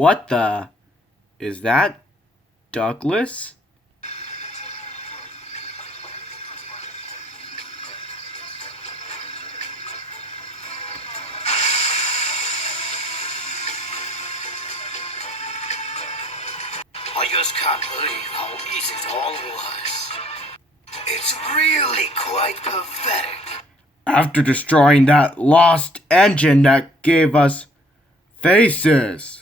What the? Is that Douglas? I just can't believe how easy it all was. It's really quite pathetic. After destroying that lost engine that gave us faces.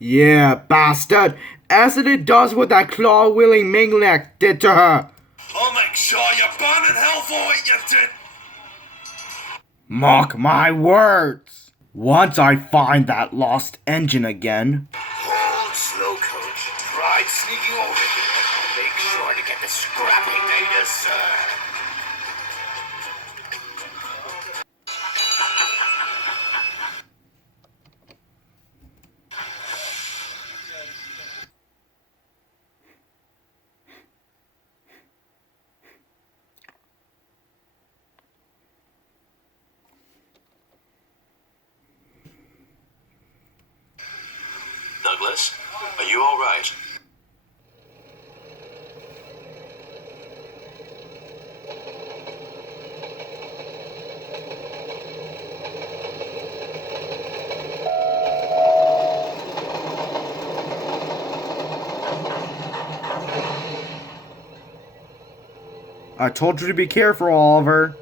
Yeah, bastard. As it does what that claw-wielding maniac did to her. I'll make sure you burn in hell for what you did. Mark my words. Once I find that lost engine again. Old slow coach tried sneaking over here. I'll make sure to get the scrapping they deserve. Douglas, are you all right? I told you to be careful, Oliver.